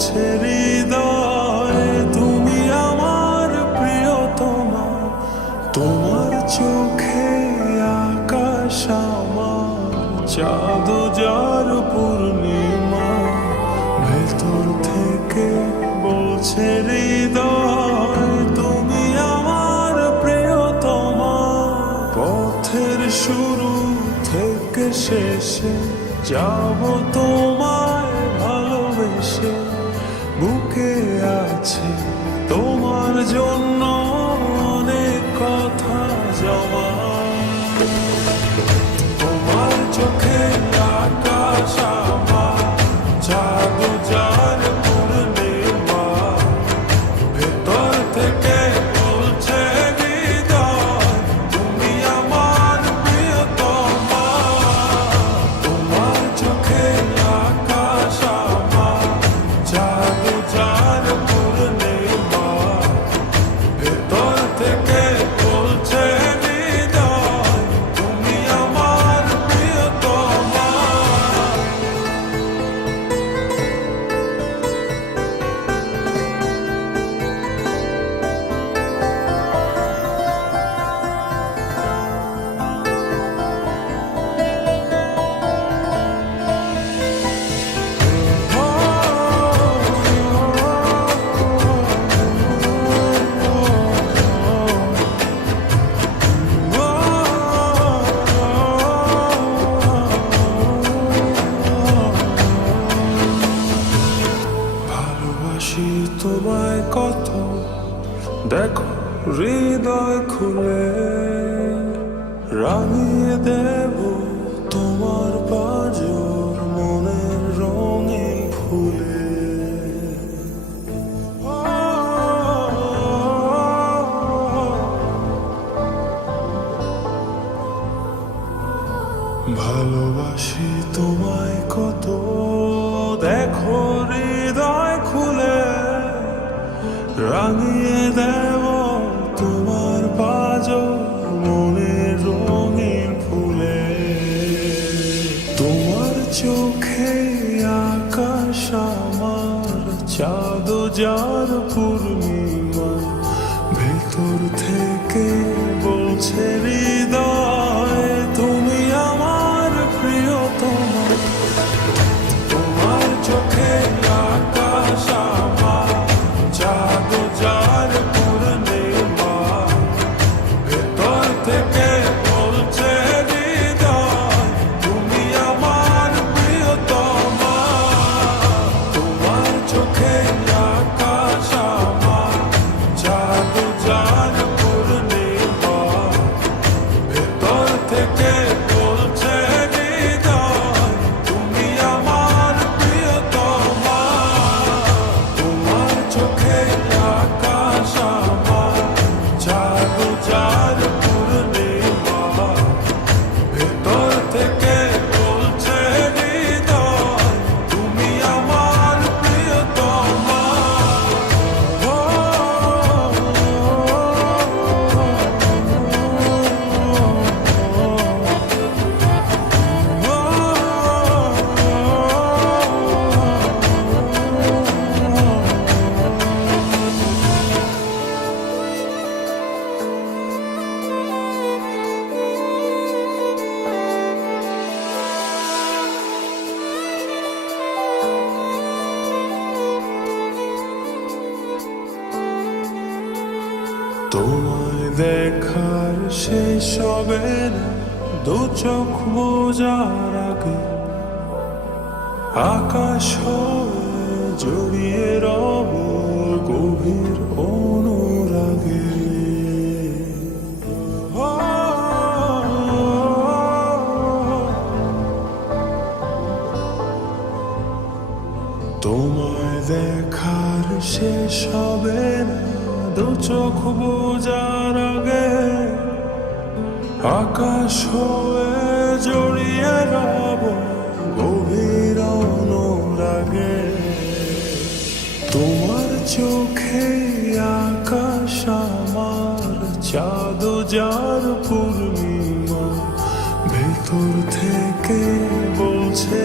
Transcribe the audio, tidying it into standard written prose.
বলছে হৃদয় তুমি আমার প্রিয়তমা। তোমার চোখে আকাশ আমার, চাঁদ যার পূর্ণিমা। ভেতর থেকে বলছে হৃদয় তুমি আমার প্রিয়তমা। পথের শুরু থেকে শেষে যাব তোমায় ভালোবেসে। বুকে আছে তোমার জন্য অনেক কথা জমা। তোমার চোখে আকাশ আমার, চাঁদ যার পূর্ণিমা। ভেতর থেকে বলছে হৃদয় তুমি আমার প্রিয়তমা। তোমার চোখে আকাশ আমার, চাঁদ যার পূর্ণিমা। ভেতর থেকে বলছে হৃদয় তুমি আমার প্রিয়তমা। ভালোবাসি তোমায় কত, দেখো হৃদয় খুলে। রাঙিয়ে দেব তোমার পাঁজর মনের রঙে ফুলে। ভালোবাসি তোমায় কত, দেখো হৃদয় খুলে। রাঙিয়ে দেব তোমার পাঁজর মনের রঙিন ফুলে। তোমার চোখে আকাশ আমার, চাঁদ যার পূর্ণিমা। ভেতর থেকে বলছে হৃদয় তুমি আমার প্রিয়তমা। তোমার চোখে আকাশ আমার, চাঁদ যার পূর্ণিমা। ভেতর থেকে বলছে হৃদয় তুমি আমার প্রিয়তমা। তোমার চোখে আকাশ আমার, চাঁদ যার পূর্ণিমা। ভেতর থেকে বলছে হৃদয় তুমি আমার প্রিয়তমা। তোমার চোখে আকাশ আমার, চাঁদ যার পূর্ণিমা। ভেতর থেকে বলছে হৃদয় তুমি আমার প্রিয়তমা। তোমায় দেখার শেষ হবে না দু চোখ বোঝার আগে। আকাশ হয়ে জড়িয়ে রব গভীর অনুরাগে। তোমায় দেখার শেষ হবে না দু চোখ বোঝার আগে। আকাশ হয়ে জড়িয়ে রব গভীর অনুরাগে। তোমার চোখে আকাশ আমার, চাঁদ যার পূর্ণিমা। ভেতর থেকে বলছে